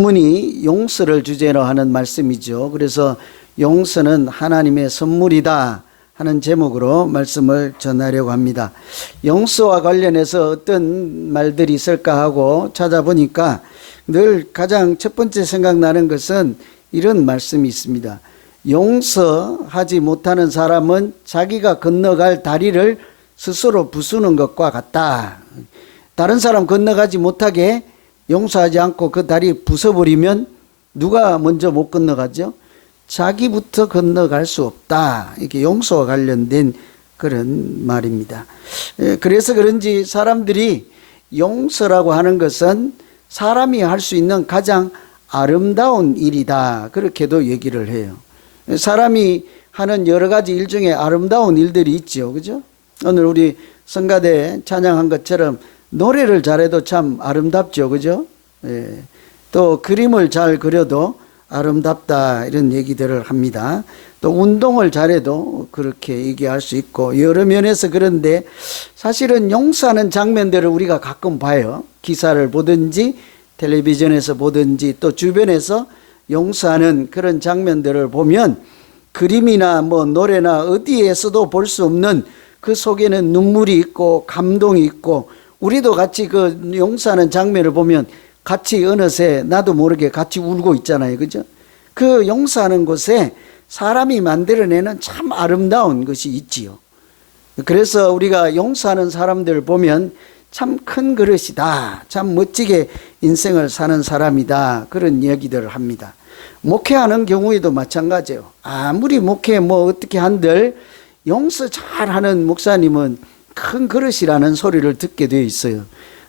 본문이 용서를 주제로 하는 말씀이죠. 그래서 용서는 하나님의 선물이다 하는 제목으로 말씀을 전하려고 합니다. 용서와 관련해서 어떤 말들이 있을까 하고 찾아보니까 늘 가장 첫 번째 생각나는 것은 이런 말씀이 있습니다. 용서하지 못하는 사람은 자기가 건너갈 다리를 스스로 부수는 것과 같다. 다른 사람 건너가지 못하게 용서하지 않고 그 다리 부숴버리면 누가 먼저 못 건너가죠? 자기부터 건너갈 수 없다. 이렇게 용서와 관련된 그런 말입니다. 그래서 그런지 사람들이 용서라고 하는 것은 사람이 할 수 있는 가장 아름다운 일이다. 그렇게도 얘기를 해요. 사람이 하는 여러 가지 일 중에 아름다운 일들이 있죠. 그죠? 오늘 우리 성가대 찬양한 것처럼 노래를 잘해도 참 아름답죠. 그죠? 예. 또 그림을 잘 그려도 아름답다 이런 얘기들을 합니다. 또 운동을 잘해도 그렇게 얘기할 수 있고 여러 면에서 그런데 사실은 용서하는 장면들을 우리가 가끔 봐요. 기사를 보든지 텔레비전에서 보든지 또 주변에서 용서하는 그런 장면들을 보면 그림이나 뭐 노래나 어디에서도 볼 수 없는 그 속에는 눈물이 있고 감동이 있고 우리도 같이 그 용서하는 장면을 보면 같이 어느새 나도 모르게 같이 울고 있잖아요. 그죠? 그 용서하는 곳에 사람이 만들어내는 참 아름다운 것이 있지요. 그래서 우리가 용서하는 사람들 보면 참 큰 그릇이다. 참 멋지게 인생을 사는 사람이다. 그런 이야기들을 합니다. 목회하는 경우에도 마찬가지예요. 아무리 목회 뭐 어떻게 한들 용서 잘하는 목사님은 큰 그릇이라는 소리를 듣게 되어 있어요.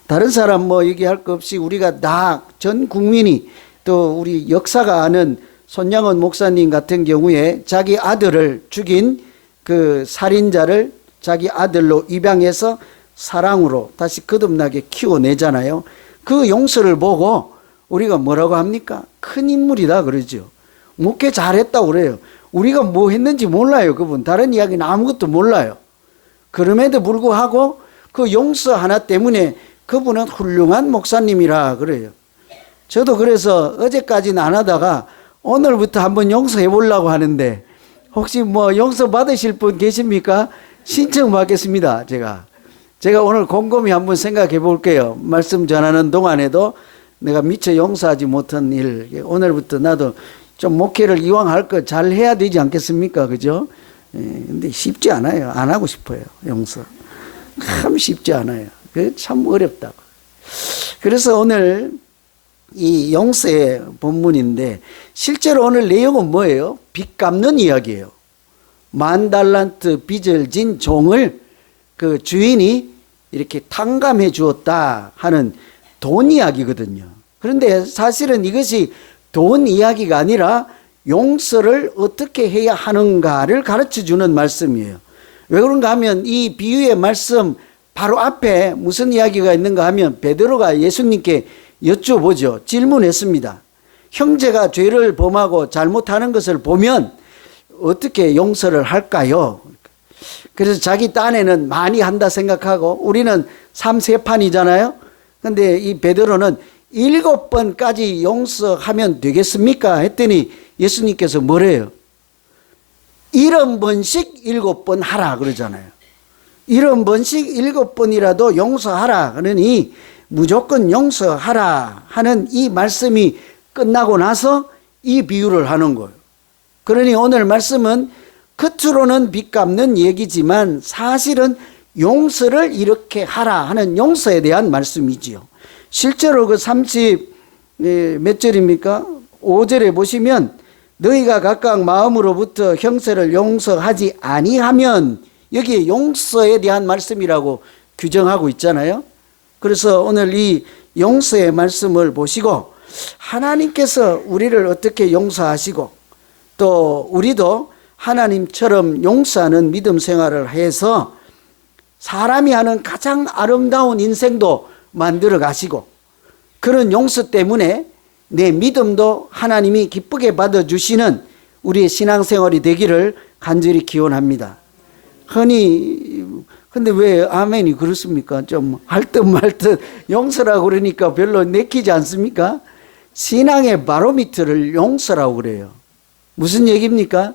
다른 사람 뭐 얘기할 거 없이 우리가 다 전 국민이 또 우리 역사가 아는 손양원 목사님 같은 경우에 자기 아들을 죽인 그 살인자를 자기 아들로 입양해서 사랑으로 다시 거듭나게 키워내잖아요. 그 용서를 보고 우리가 뭐라고 합니까? 큰 인물이다 그러죠. 목회 잘했다고 그래요. 우리가 뭐 했는지 몰라요. 그분 다른 이야기는 아무것도 몰라요. 그럼에도 불구하고 그 용서 하나 때문에 그분은 훌륭한 목사님이라 그래요. 저도 그래서 어제까지는 안 하다가 오늘부터 한번 용서해 보려고 하는데 혹시 뭐 용서 받으실 분 계십니까? 신청 받겠습니다. 제가 오늘 곰곰이 한번 생각해 볼게요. 말씀 전하는 동안에도 내가 미처 용서하지 못한 일 오늘부터 나도 좀 목회를 이왕 할 거 잘 해야 되지 않겠습니까? 그죠? 근데 쉽지 않아요. 안 하고 싶어요. 용서. 참 쉽지 않아요. 참 어렵다고. 그래서 오늘 이 용서의 본문인데 실제로 오늘 내용은 뭐예요? 빚 갚는 이야기예요. 10,000달란트 빚을 진 종을 그 주인이 이렇게 탕감해 주었다 하는 돈 이야기거든요. 그런데 사실은 이것이 돈 이야기가 아니라 용서를 어떻게 해야 하는가를 가르쳐 주는 말씀이에요. 왜 그런가 하면 이 비유의 말씀 바로 앞에 무슨 이야기가 있는가 하면 베드로가 예수님께 여쭤보죠. 질문했습니다. 형제가 죄를 범하고 잘못하는 것을 보면 어떻게 용서를 할까요? 그래서 자기 딴에는 많이 한다 생각하고 우리는 3-3판이잖아요. 근데 이 베드로는 7번까지 용서하면 되겠습니까? 했더니 예수님께서 뭐래요? 70번씩 7번 하라 그러잖아요. 70번씩 7번이라도 용서하라 그러니 무조건 용서하라 하는 이 말씀이 끝나고 나서 이 비유를 하는 거예요. 그러니 오늘 말씀은 겉으로는 빚 갚는 얘기지만 사실은 용서를 이렇게 하라 하는 용서에 대한 말씀이지요. 실제로 그 30 몇 절입니까? 5절에 보시면 너희가 각각 마음으로부터 형제를 용서하지 아니하면 여기에 용서에 대한 말씀이라고 규정하고 있잖아요. 그래서 오늘 이 용서의 말씀을 보시고 하나님께서 우리를 어떻게 용서하시고 또 우리도 하나님처럼 용서하는 믿음 생활을 해서 사람이 하는 가장 아름다운 인생도 만들어 가시고 그런 용서 때문에 내 믿음도 하나님이 기쁘게 받아주시는 우리의 신앙생활이 되기를 간절히 기원합니다. 흔히 근데 왜 아멘이 그렇습니까? 좀 할 듯 말 듯 용서라고 그러니까 별로 내키지 않습니까? 신앙의 바로미터를 용서라고 그래요. 무슨 얘기입니까?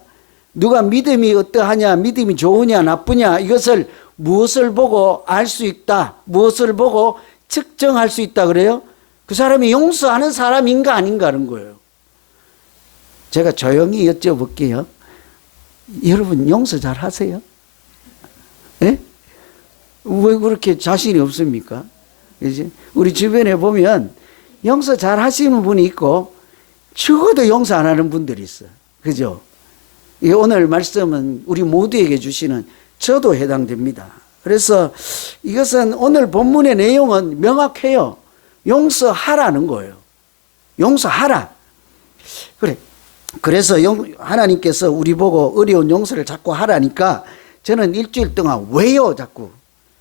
누가 믿음이 어떠하냐, 믿음이 좋으냐, 나쁘냐, 이것을 무엇을 보고 알 수 있다, 무엇을 보고 측정할 수 있다 그래요? 그 사람이 용서하는 사람인가 아닌가 하는 거예요. 제가 조용히 여쭤볼게요. 여러분 용서 잘 하세요? 예? 왜 그렇게 자신이 없습니까? 그지? 우리 주변에 보면 용서 잘 하시는 분이 있고 적어도 용서 안 하는 분들이 있어요. 그죠? 오늘 말씀은 우리 모두에게 주시는 저도 해당됩니다. 그래서 이것은 오늘 본문의 내용은 명확해요. 용서하라는 거예요. 용서하라. 그래. 그래서 하나님께서 우리 보고 어려운 용서를 자꾸 하라니까 저는 일주일 동안 왜요 자꾸.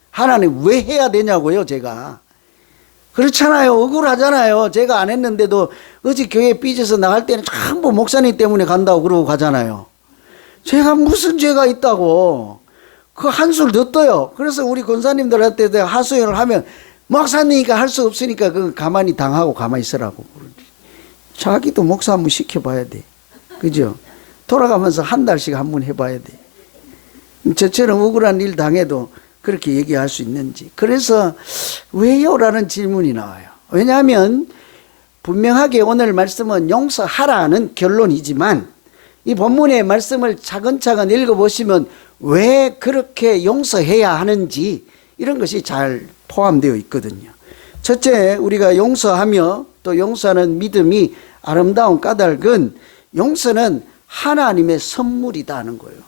하나님 왜 해야 되냐고요 제가. 그렇잖아요. 억울하잖아요. 제가 안 했는데도 어제 교회 삐져서 나갈 때는 전부 목사님 때문에 간다고 그러고 가잖아요. 제가 무슨 죄가 있다고. 그 한술 더 떠요. 그래서 우리 권사님들한테 하소연을 하면 목사님이니까 할 수 없으니까 그 가만히 당하고 가만히 있으라고. 자기도 목사 한번 시켜봐야 돼. 그죠? 돌아가면서 한 달씩 한번 해봐야 돼. 저처럼 억울한 일 당해도 그렇게 얘기할 수 있는지. 그래서 왜요? 라는 질문이 나와요. 왜냐하면 분명하게 오늘 말씀은 용서하라는 결론이지만 이 본문의 말씀을 차근차근 읽어보시면 왜 그렇게 용서해야 하는지 이런 것이 잘 포함되어 있거든요. 첫째, 우리가 용서하며 또 용서하는 믿음이 아름다운 까닭은 용서는 하나님의 선물이다 하는 거예요.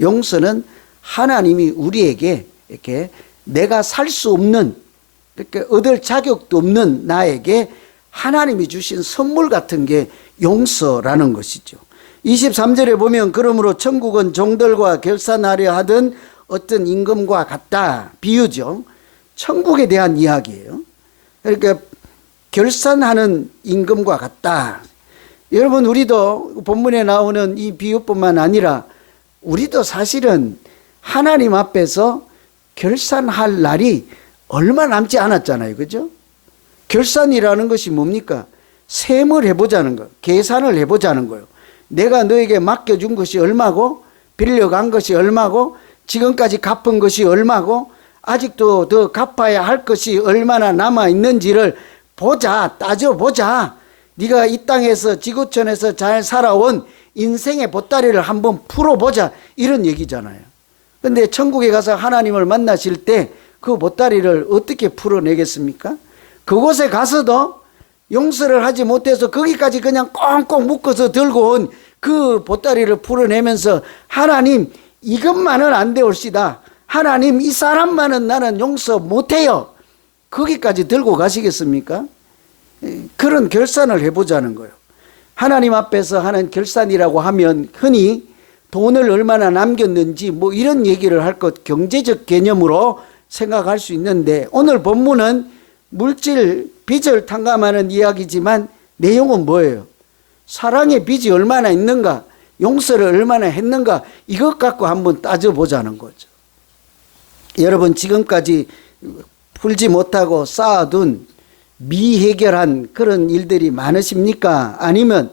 용서는 하나님이 우리에게 이렇게 내가 살 수 없는, 이렇게 얻을 자격도 없는 나에게 하나님이 주신 선물 같은 게 용서라는 것이죠. 23절에 보면 그러므로 천국은 종들과 결산하려 하던 어떤 임금과 같다. 비유죠. 천국에 대한 이야기예요. 그러니까 결산하는 임금과 같다. 여러분 우리도 본문에 나오는 이 비유뿐만 아니라 우리도 사실은 하나님 앞에서 결산할 날이 얼마 남지 않았잖아요. 그죠? 결산이라는 것이 뭡니까? 셈을 해보자는 거, 계산을 해보자는 거예요. 내가 너에게 맡겨준 것이 얼마고, 빌려간 것이 얼마고, 지금까지 갚은 것이 얼마고, 아직도 더 갚아야 할 것이 얼마나 남아있는지를 보자, 따져보자. 네가 이 땅에서 지구촌에서 잘 살아온 인생의 보따리를 한번 풀어보자. 이런 얘기잖아요. 근데 천국에 가서 하나님을 만나실 때 그 보따리를 어떻게 풀어내겠습니까? 그곳에 가서도 용서를 하지 못해서 거기까지 그냥 꽁꽁 묶어서 들고 온 그 보따리를 풀어내면서 하나님 이것만은 안 되올시다. 하나님 이 사람만은 나는 용서 못해요. 거기까지 들고 가시겠습니까? 그런 결산을 해보자는 거예요. 하나님 앞에서 하는 결산이라고 하면 흔히 돈을 얼마나 남겼는지 뭐 이런 얘기를 할 것 경제적 개념으로 생각할 수 있는데 오늘 본문은 물질 빚을 탕감하는 이야기지만 내용은 뭐예요? 사랑의 빚이 얼마나 있는가, 용서를 얼마나 했는가 이것 갖고 한번 따져보자는 거죠. 여러분 지금까지 풀지 못하고 쌓아둔 미해결한 그런 일들이 많으십니까? 아니면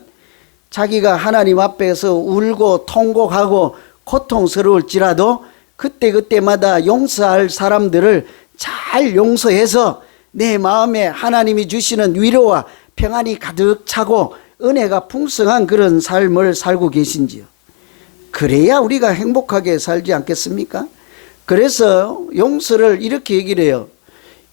자기가 하나님 앞에서 울고 통곡하고 고통스러울지라도 그때그때마다 용서할 사람들을 잘 용서해서 내 마음에 하나님이 주시는 위로와 평안이 가득 차고 은혜가 풍성한 그런 삶을 살고 계신지요? 그래야 우리가 행복하게 살지 않겠습니까? 그래서 용서를 이렇게 얘기를 해요.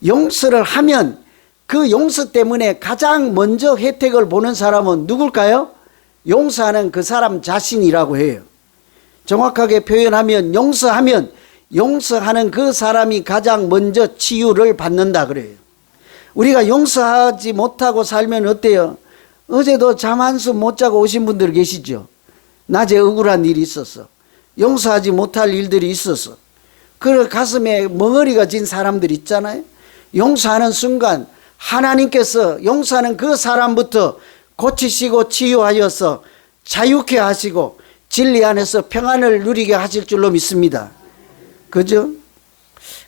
용서를 하면 그 용서 때문에 가장 먼저 혜택을 보는 사람은 누굴까요? 용서하는 그 사람 자신이라고 해요. 정확하게 표현하면 용서하는 그 사람이 가장 먼저 치유를 받는다 그래요. 우리가 용서하지 못하고 살면 어때요? 어제도 잠 한숨 못 자고 오신 분들 계시죠? 낮에 억울한 일이 있었어. 용서하지 못할 일들이 있었어. 그 가슴에 멍어리가 진 사람들 있잖아요. 용서하는 순간 하나님께서 용서하는 그 사람부터 고치시고 치유하여서 자유케 하시고 진리 안에서 평안을 누리게 하실 줄로 믿습니다. 그죠?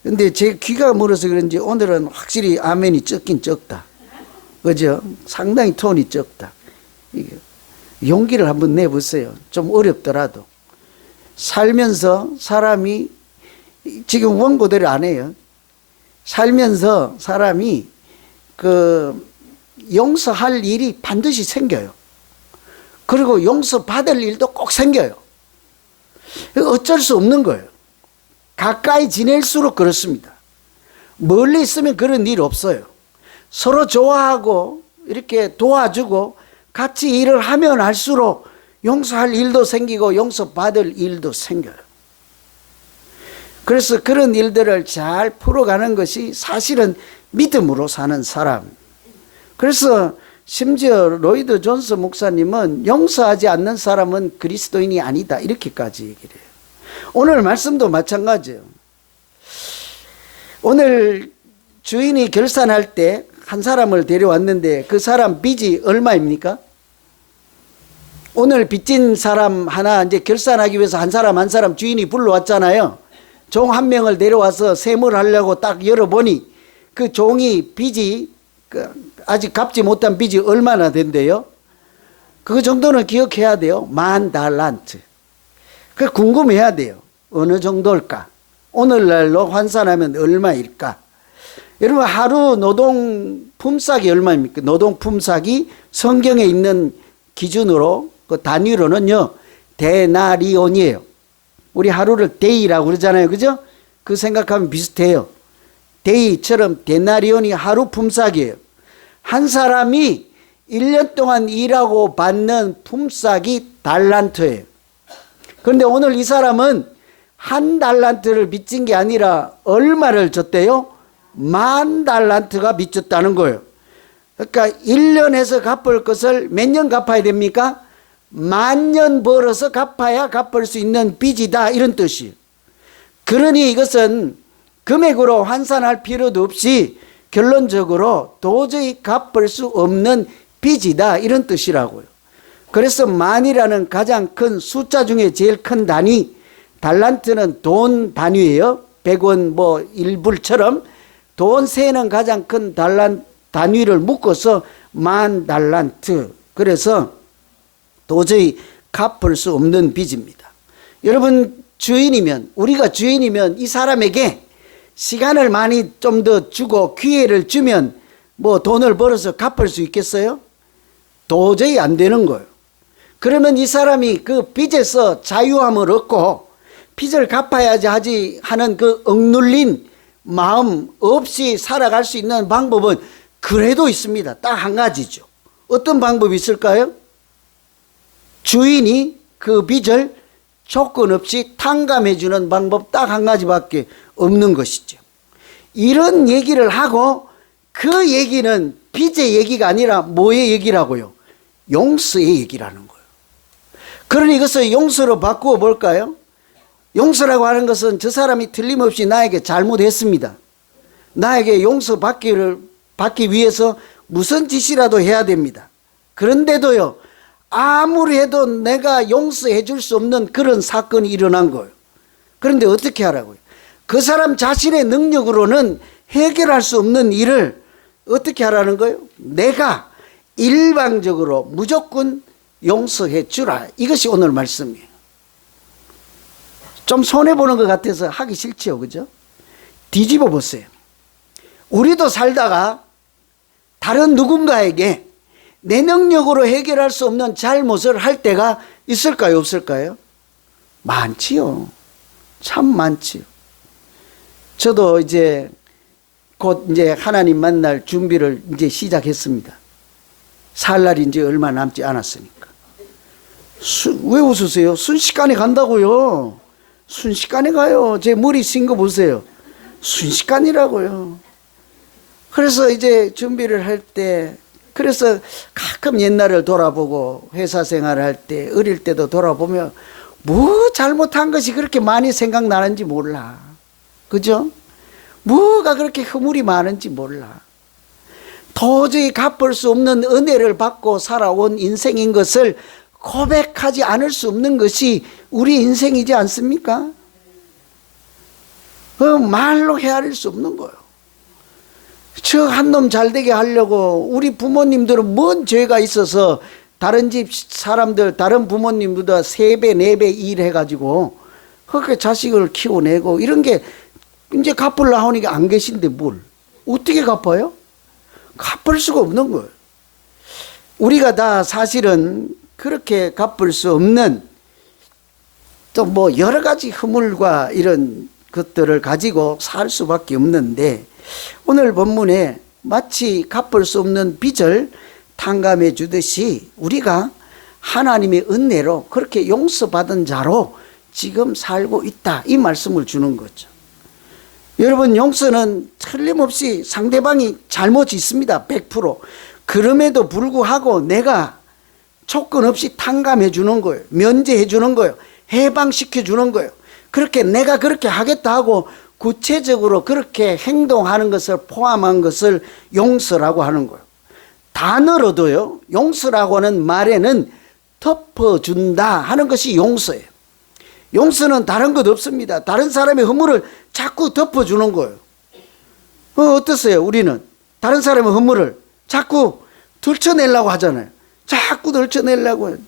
근데 제 귀가 멀어서 그런지 오늘은 확실히 아멘이 적긴 적다. 그죠? 상당히 톤이 적다. 이게 용기를 한번 내보세요. 좀 어렵더라도. 살면서 사람이, 지금 원고대로 안 해요. 살면서 사람이 용서할 일이 반드시 생겨요. 그리고 용서받을 일도 꼭 생겨요. 어쩔 수 없는 거예요. 가까이 지낼수록 그렇습니다. 멀리 있으면 그런 일 없어요. 서로 좋아하고 이렇게 도와주고 같이 일을 하면 할수록 용서할 일도 생기고 용서받을 일도 생겨요. 그래서 그런 일들을 잘 풀어가는 것이 사실은 믿음으로 사는 사람. 그래서 심지어 로이드 존스 목사님은 용서하지 않는 사람은 그리스도인이 아니다, 이렇게까지 얘기를 해요. 오늘 말씀도 마찬가지예요. 오늘 주인이 결산할 때 한 사람을 데려왔는데 그 사람 빚이 얼마입니까? 오늘 빚진 사람 하나 이제 결산하기 위해서 한 사람 한 사람 주인이 불러왔잖아요. 종 한 명을 데려와서 세무를 하려고 딱 열어보니 그 종이 빚이 아직 갚지 못한 빚이 얼마나 된대요? 그 정도는 기억해야 돼요. 10,000달란트. 그 궁금해야 돼요. 어느 정도일까? 오늘날로 환산하면 얼마일까? 여러분, 하루 노동 품삯이 얼마입니까? 노동 품삯이 성경에 있는 기준으로 그 단위로는요, 데나리온이에요. 우리 하루를 데이라고 그러잖아요. 그죠? 그 생각하면 비슷해요. 데이처럼 데나리온이 하루 품삯이에요. 한 사람이 1년 동안 일하고 받는 품삯이 달란트예요. 그런데 오늘 이 사람은 1달란트를 빚진 게 아니라 얼마를 줬대요? 10,000달란트가 빚졌다는 거예요. 그러니까 1년에서 갚을 것을 몇 년 갚아야 됩니까? 10,000년 벌어서 갚아야 갚을 수 있는 빚이다, 이런 뜻이에요. 그러니 이것은 금액으로 환산할 필요도 없이 결론적으로 도저히 갚을 수 없는 빚이다, 이런 뜻이라고요. 그래서 만이라는 가장 큰 숫자 중에 제일 큰 단위, 달란트는 돈 단위예요. 100원 뭐 1불처럼 돈 세는 가장 큰 단위를 묶어서 10,000달란트. 그래서 도저히 갚을 수 없는 빚입니다. 여러분, 주인이면, 우리가 주인이면 이 사람에게 시간을 많이 좀 더 주고 기회를 주면 뭐 돈을 벌어서 갚을 수 있겠어요? 도저히 안 되는 거예요. 그러면 이 사람이 그 빚에서 자유함을 얻고 빚을 갚아야지 하지 하는 그 억눌린 마음 없이 살아갈 수 있는 방법은 그래도 있습니다. 딱 한 가지죠. 어떤 방법이 있을까요? 주인이 그 빚을 조건 없이 탕감해 주는 방법 딱 한 가지밖에 없는 것이죠. 이런 얘기를 하고 그 얘기는 빚의 얘기가 아니라 뭐의 얘기라고요? 용서의 얘기라는 거예요. 그러니 이것을 용서로 바꾸어 볼까요? 용서라고 하는 것은 저 사람이 틀림없이 나에게 잘못했습니다. 나에게 용서받기 위해서 무슨 짓이라도 해야 됩니다. 그런데도요, 아무리 해도 내가 용서해 줄 수 없는 그런 사건이 일어난 거예요. 그런데 어떻게 하라고요? 그 사람 자신의 능력으로는 해결할 수 없는 일을 어떻게 하라는 거예요? 내가 일방적으로 무조건 용서해 주라. 이것이 오늘 말씀이에요. 좀 손해보는 것 같아서 하기 싫지요. 그죠? 뒤집어 보세요. 우리도 살다가 다른 누군가에게 내 능력으로 해결할 수 없는 잘못을 할 때가 있을까요? 없을까요? 많지요. 참 많지요. 저도 이제 곧 이제 하나님 만날 준비를 이제 시작했습니다. 살 날이 이제 얼마 남지 않았으니까. 왜 웃으세요? 순식간에 간다고요. 순식간에 가요. 제 머리 쉰 거 보세요. 순식간이라고요. 그래서 이제 준비를 할 때, 그래서 가끔 옛날을 돌아보고 회사 생활을 할 때, 어릴 때도 돌아보면 뭐 잘못한 것이 그렇게 많이 생각나는지 몰라. 그죠? 뭐가 그렇게 허물이 많은지 몰라. 도저히 갚을 수 없는 은혜를 받고 살아온 인생인 것을 고백하지 않을 수 없는 것이 우리 인생이지 않습니까? 말로 헤아릴 수 없는 거예요. 저 한 놈 잘 되게 하려고 우리 부모님들은 뭔 죄가 있어서 다른 집 사람들, 다른 부모님보다 3배, 4배 일해가지고 그렇게 자식을 키워내고 이런 게 이제 갚을 나오니까 안 계신데 뭘. 어떻게 갚아요? 갚을 수가 없는 거예요. 우리가 다 사실은 그렇게 갚을 수 없는 또 뭐 여러 가지 허물과 이런 것들을 가지고 살 수밖에 없는데 오늘 본문에 마치 갚을 수 없는 빚을 탕감해 주듯이 우리가 하나님의 은혜로 그렇게 용서받은 자로 지금 살고 있다, 이 말씀을 주는 거죠. 여러분, 용서는 틀림없이 상대방이 잘못이 있습니다. 100%. 그럼에도 불구하고 내가 조건 없이 탕감해 주는 거예요. 면제해 주는 거예요. 해방시켜 주는 거예요. 그렇게 내가 그렇게 하겠다 하고 구체적으로 그렇게 행동하는 것을 포함한 것을 용서라고 하는 거예요. 단어로도요, 용서라고 하는 말에는 덮어준다 하는 것이 용서예요. 용서는 다른 것 없습니다. 다른 사람의 허물을 자꾸 덮어주는 거예요. 어떠세요? 우리는 다른 사람의 허물을 자꾸 들춰내려고 하잖아요. 자꾸 들춰내려고 해요.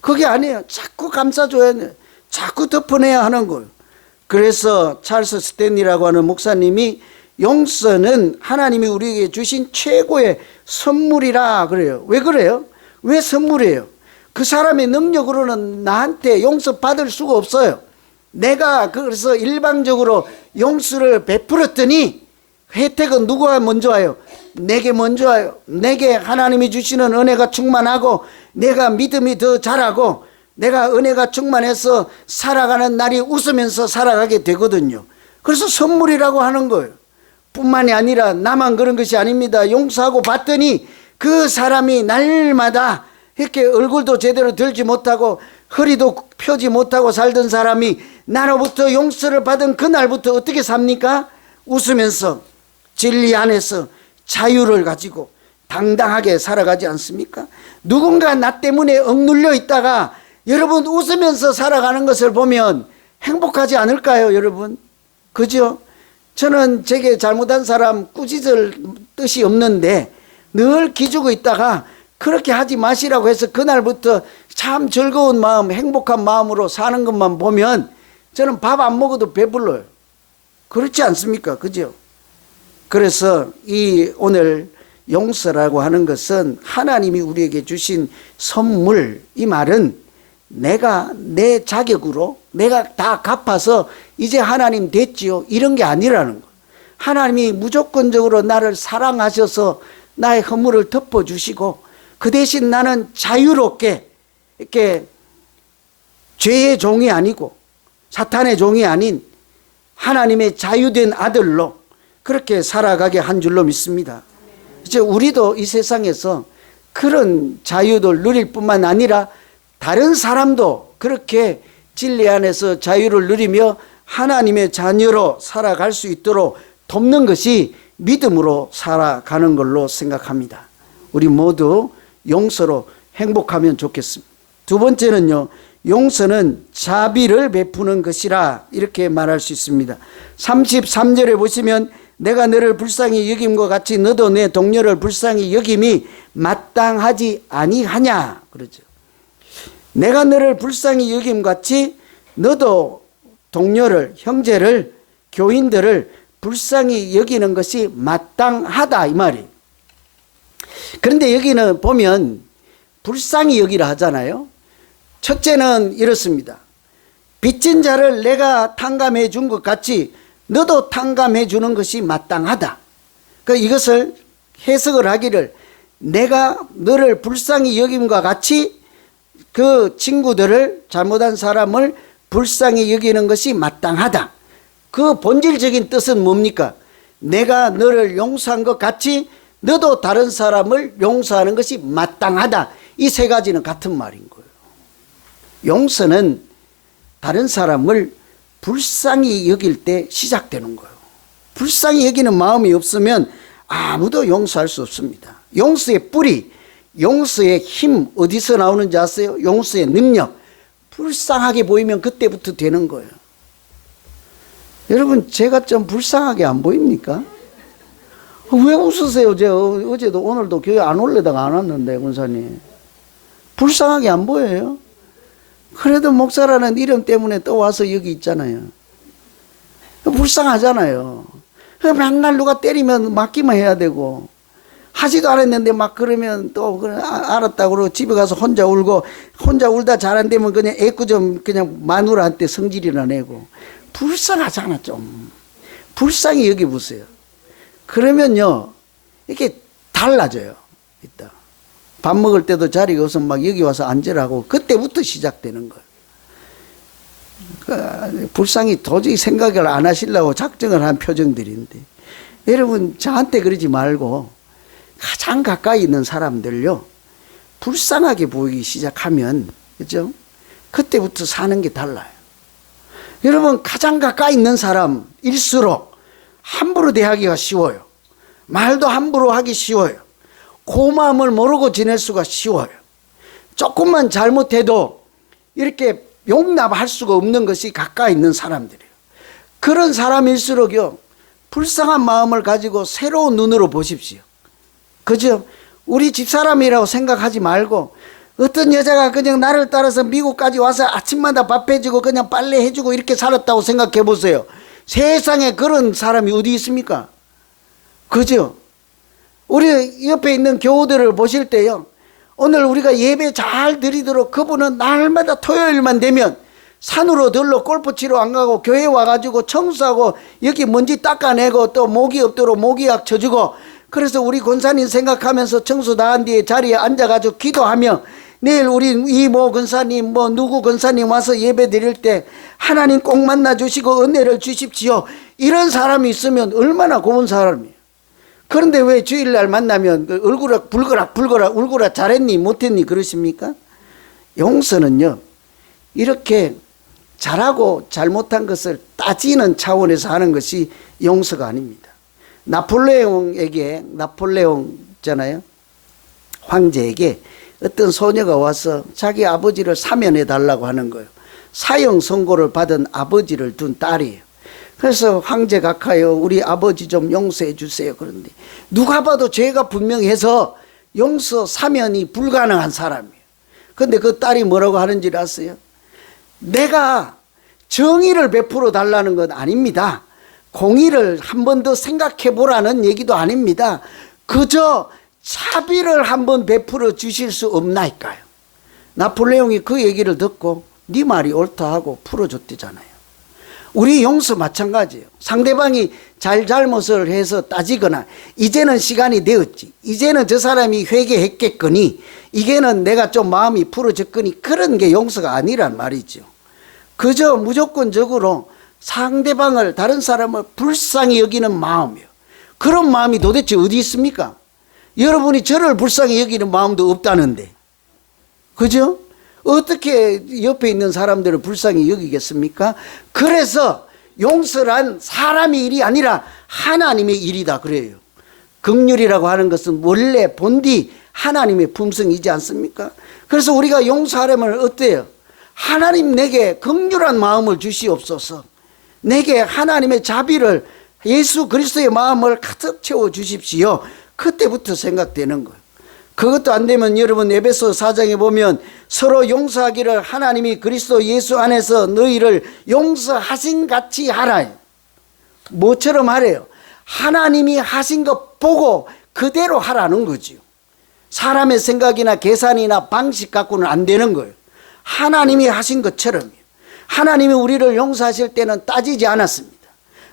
그게 아니에요. 자꾸 감싸줘야 돼요. 자꾸 덮어내야 하는 거예요. 그래서 찰스 스탠리라고 하는 목사님이 용서는 하나님이 우리에게 주신 최고의 선물이라 그래요. 왜 그래요? 왜 선물이에요? 그 사람의 능력으로는 나한테 용서받을 수가 없어요. 내가 그래서 일방적으로 용서를 베풀었더니 혜택은 누구가 먼저 와요? 내게 먼저 와요. 내게 하나님이 주시는 은혜가 충만하고 내가 믿음이 더 자라고 내가 은혜가 충만해서 살아가는 날이 웃으면서 살아가게 되거든요. 그래서 선물이라고 하는 거예요. 뿐만이 아니라 나만 그런 것이 아닙니다. 용서하고 봤더니 그 사람이 날마다 이렇게 얼굴도 제대로 들지 못하고 허리도 펴지 못하고 살던 사람이 나로부터 용서를 받은 그날부터 어떻게 삽니까? 웃으면서 진리 안에서 자유를 가지고 당당하게 살아가지 않습니까? 누군가 나 때문에 억눌려 있다가 여러분 웃으면서 살아가는 것을 보면 행복하지 않을까요, 여러분? 그죠? 저는 제게 잘못한 사람 꾸짖을 뜻이 없는데 늘 기죽어 있다가 그렇게 하지 마시라고 해서 그날부터 참 즐거운 마음, 행복한 마음으로 사는 것만 보면 저는 밥 안 먹어도 배불러요. 그렇지 않습니까? 그죠? 그래서 이 오늘 용서라고 하는 것은 하나님이 우리에게 주신 선물, 이 말은 내가 내 자격으로 내가 다 갚아서 이제 하나님 됐지요, 이런 게 아니라는 거예요. 하나님이 무조건적으로 나를 사랑하셔서 나의 허물을 덮어주시고 그 대신 나는 자유롭게 이렇게 죄의 종이 아니고 사탄의 종이 아닌 하나님의 자유된 아들로 그렇게 살아가게 한 줄로 믿습니다. 이제 우리도 이 세상에서 그런 자유를 누릴 뿐만 아니라 다른 사람도 그렇게 진리 안에서 자유를 누리며 하나님의 자녀로 살아갈 수 있도록 돕는 것이 믿음으로 살아가는 걸로 생각합니다. 우리 모두 용서로 행복하면 좋겠습니다. 두 번째는요, 용서는 자비를 베푸는 것이라 이렇게 말할 수 있습니다. 33절에 보시면 내가 너를 불쌍히 여김과 같이 너도 내 동료를 불쌍히 여김이 마땅하지 아니하냐 그러죠. 내가 너를 불쌍히 여김같이 너도 동료를, 형제를, 교인들을 불쌍히 여기는 것이 마땅하다, 이 말이에요. 그런데 여기는 보면 불쌍히 여기라 하잖아요. 첫째는 이렇습니다. 빚진 자를 내가 탕감해 준 것 같이 너도 탕감해 주는 것이 마땅하다. 이것을 해석을 하기를 내가 너를 불쌍히 여김과 같이 그 친구들을, 잘못한 사람을 불쌍히 여기는 것이 마땅하다. 그 본질적인 뜻은 뭡니까? 내가 너를 용서한 것 같이 너도 다른 사람을 용서하는 것이 마땅하다. 이 세 가지는 같은 말인 거예요. 용서는 다른 사람을 불쌍히 여길 때 시작되는 거예요. 불쌍히 여기는 마음이 없으면 아무도 용서할 수 없습니다. 용서의 뿌리, 용서의 힘 어디서 나오는지 아세요? 용서의 능력. 불쌍하게 보이면 그때부터 되는 거예요. 여러분, 제가 좀 불쌍하게 안 보입니까? 왜 웃으세요? 어제도 오늘도 교회 안 올래다가 안 왔는데, 권사님. 불쌍하게 안 보여요? 그래도 목사라는 이름 때문에 또 와서 여기 있잖아요. 불쌍하잖아요. 맨날 누가 때리면 맞기만 해야 되고, 하지도 않았는데 막 그러면 또 알았다고 그러고 집에 가서 혼자 울고, 혼자 울다 잘 안 되면 그냥 애꿎좀 그냥 마누라한테 성질이나 내고. 불쌍하잖아, 좀. 불쌍히 여기보세요. 그러면요, 이렇게 달라져요. 이따. 밥 먹을 때도 자리가 없으면 막 여기 와서 앉으라고. 그때부터 시작되는 거예요. 불쌍히 도저히 생각을 안 하시려고 작정을 한 표정들인데, 여러분 저한테 그러지 말고 가장 가까이 있는 사람들요, 불쌍하게 보이기 시작하면, 그죠? 그때부터 사는 게 달라요. 여러분 가장 가까이 있는 사람일수록 함부로 대하기가 쉬워요. 말도 함부로 하기 쉬워요. 고마움을 모르고 지낼 수가 쉬워요. 조금만 잘못해도 이렇게 용납할 수가 없는 것이 가까이 있는 사람들이에요. 그런 사람일수록요, 불쌍한 마음을 가지고 새로운 눈으로 보십시오. 그죠? 우리 집사람이라고 생각하지 말고, 어떤 여자가 그냥 나를 따라서 미국까지 와서 아침마다 밥 해주고 그냥 빨래 해주고 이렇게 살았다고 생각해 보세요. 세상에 그런 사람이 어디 있습니까? 그죠? 우리 옆에 있는 교우들을 보실 때요, 오늘 우리가 예배 잘 드리도록 그분은 날마다 토요일만 되면 산으로 들러 골프 치러 안 가고 교회 와가지고 청소하고 여기 먼지 닦아내고 또 모기 없도록 모기약 쳐주고, 그래서 우리 권사님 생각하면서 청소 다 한 뒤에 자리에 앉아가지고 기도하며, 내일 우리 이모 권사님 뭐 누구 권사님 와서 예배 드릴 때 하나님 꼭 만나 주시고 은혜를 주십시오, 이런 사람이 있으면 얼마나 고운 사람이에요. 그런데 왜 주일날 만나면 얼굴아 불거라 울거라 잘했니 못했니 그러십니까? 용서는요, 이렇게 잘하고 잘못한 것을 따지는 차원에서 하는 것이 용서가 아닙니다. 나폴레옹 있잖아요, 황제에게 어떤 소녀가 와서 자기 아버지를 사면해 달라고 하는 거예요. 사형 선고를 받은 아버지를 둔 딸이에요. 그래서 황제 각하여 우리 아버지 좀 용서해 주세요. 그런데 누가 봐도 죄가 분명해서 용서 사면이 불가능한 사람이에요. 그런데 그 딸이 뭐라고 하는지 아세요? 내가 정의를 베풀어 달라는 건 아닙니다. 공의를 한 번 더 생각해 보라는 얘기도 아닙니다. 그저 자비를 한번 베풀어 주실 수 없나이까요? 나폴레옹이 그 얘기를 듣고 네 말이 옳다 하고 풀어줬대잖아요. 우리 용서 마찬가지예요. 상대방이 잘못을 해서 따지거나 이제는 시간이 되었지, 이제는 저 사람이 회개했겠거니, 이제는 내가 좀 마음이 풀어졌거니, 그런 게 용서가 아니란 말이죠. 그저 무조건적으로 상대방을, 다른 사람을 불쌍히 여기는 마음이에요. 그런 마음이 도대체 어디 있습니까? 여러분이 저를 불쌍히 여기는 마음도 없다는데, 그죠? 어떻게 옆에 있는 사람들을 불쌍히 여기겠습니까? 그래서 용서란 사람의 일이 아니라 하나님의 일이다 그래요. 긍휼이라고 하는 것은 원래 본디 하나님의 품성이지 않습니까? 그래서 우리가 용서하려면 어때요? 하나님 내게 긍휼한 마음을 주시옵소서, 내게 하나님의 자비를, 예수 그리스도의 마음을 가득 채워 주십시오. 그때부터 생각되는 거예요. 그것도 안 되면 여러분 에베소 4장에 보면 서로 용서하기를 하나님이 그리스도 예수 안에서 너희를 용서하신 같이 하라. 뭐처럼 하래요? 하나님이 하신 것 보고 그대로 하라는 거죠. 사람의 생각이나 계산이나 방식 갖고는 안 되는 거예요. 하나님이 하신 것처럼요. 하나님이 우리를 용서하실 때는 따지지 않았습니다.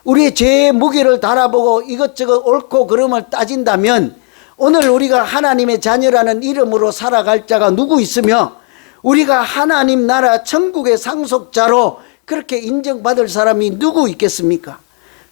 우리의 죄의 무게를 달아보고 이것저것 옳고 그름을 따진다면 오늘 우리가 하나님의 자녀라는 이름으로 살아갈 자가 누구 있으며 우리가 하나님 나라 천국의 상속자로 그렇게 인정받을 사람이 누구 있겠습니까?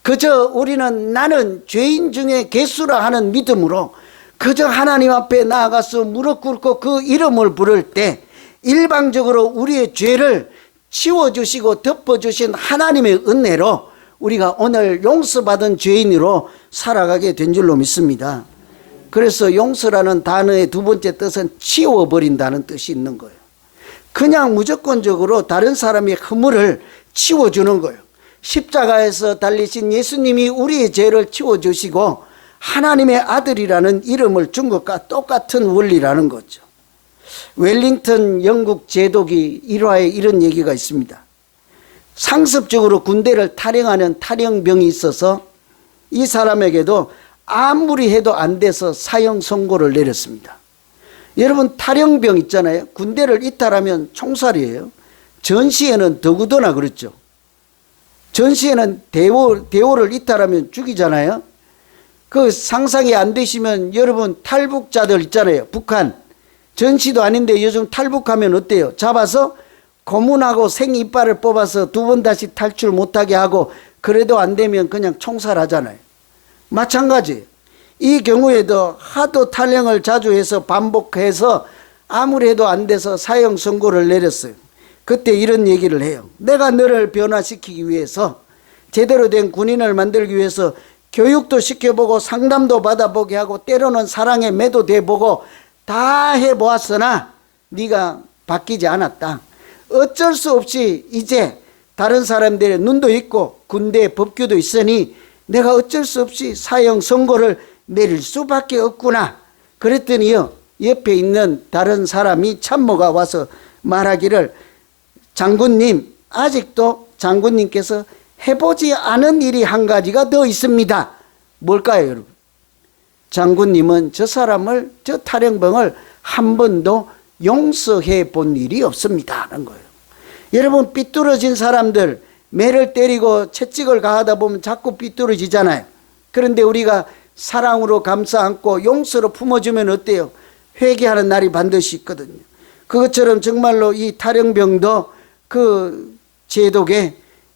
그저 우리는 나는 죄인 중에 개수라 하는 믿음으로 그저 하나님 앞에 나아가서 무릎 꿇고 그 이름을 부를 때 일방적으로 우리의 죄를 치워주시고 덮어주신 하나님의 은혜로 우리가 오늘 용서받은 죄인으로 살아가게 된 줄로 믿습니다. 그래서 용서라는 단어의 두 번째 뜻은 치워버린다는 뜻이 있는 거예요. 그냥 무조건적으로 다른 사람의 허물을 치워주는 거예요. 십자가에서 달리신 예수님이 우리의 죄를 치워주시고 하나님의 아들이라는 이름을 준 것과 똑같은 원리라는 거죠. 웰링턴 영국 제독이 일화에 이런 얘기가 있습니다. 상습적으로 군대를 탈영하는 탈영병이 있어서 이 사람에게도 아무리 해도 안 돼서 사형 선고를 내렸습니다. 여러분, 탈영병 있잖아요. 군대를 이탈하면 총살이에요. 전시에는 더구더나 그렇죠. 전시에는 대오를 이탈하면 죽이잖아요. 그 상상이 안 되시면 여러분, 탈북자들 있잖아요. 북한 전시도 아닌데 요즘 탈북하면 어때요? 잡아서 고문하고 생이빨을 뽑아서 두 번 다시 탈출 못하게 하고, 그래도 안 되면 그냥 총살하잖아요. 마찬가지. 이 경우에도 하도 탈영을 자주 해서 반복해서 아무리 해도 안 돼서 사형 선고를 내렸어요. 그때 이런 얘기를 해요. 내가 너를 변화시키기 위해서, 제대로 된 군인을 만들기 위해서 교육도 시켜보고 상담도 받아보게 하고 때로는 사랑에 매도돼보고 다 해보았으나 네가 바뀌지 않았다. 어쩔 수 없이 이제 다른 사람들의 눈도 있고 군대 법규도 있으니 내가 어쩔 수 없이 사형 선고를 내릴 수밖에 없구나. 그랬더니요, 옆에 있는 다른 사람이 참모가 와서 말하기를, 장군님, 아직도 장군님께서 해보지 않은 일이 한 가지가 더 있습니다. 뭘까요, 여러분? 장군님은 저 사람을, 저 탈영병을 한 번도 용서해 본 일이 없습니다 하는 거예요. 여러분, 삐뚤어진 사람들, 매를 때리고 채찍을 가하다 보면 자꾸 삐뚤어지잖아요. 그런데 우리가 사랑으로 감싸 안고 용서로 품어주면 어때요? 회개하는 날이 반드시 있거든요. 그것처럼 정말로 이 탈영병도 그 제독의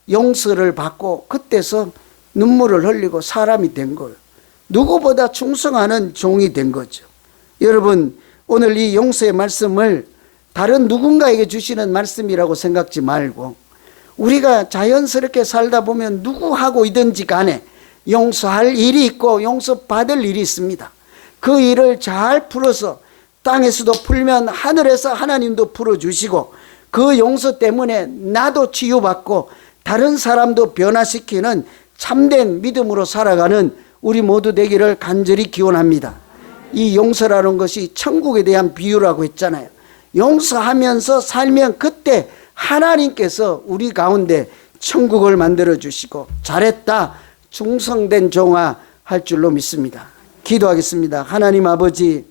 용서를 받고 그때서 눈물을 흘리고 사람이 된 거예요. 누구보다 충성하는 종이 된 거죠. 여러분, 오늘 이 용서의 말씀을 다른 누군가에게 주시는 말씀이라고 생각지 말고, 우리가 자연스럽게 살다 보면 누구하고이든지 간에 용서할 일이 있고 용서받을 일이 있습니다. 그 일을 잘 풀어서 땅에서도 풀면 하늘에서 하나님도 풀어주시고, 그 용서 때문에 나도 치유받고 다른 사람도 변화시키는 참된 믿음으로 살아가는 우리 모두 되기를 간절히 기원합니다. 이 용서라는 것이 천국에 대한 비유라고 했잖아요. 용서하면서 살면 그때 하나님께서 우리 가운데 천국을 만들어 주시고, 잘했다, 충성된 종아 할 줄로 믿습니다. 기도하겠습니다. 하나님 아버지,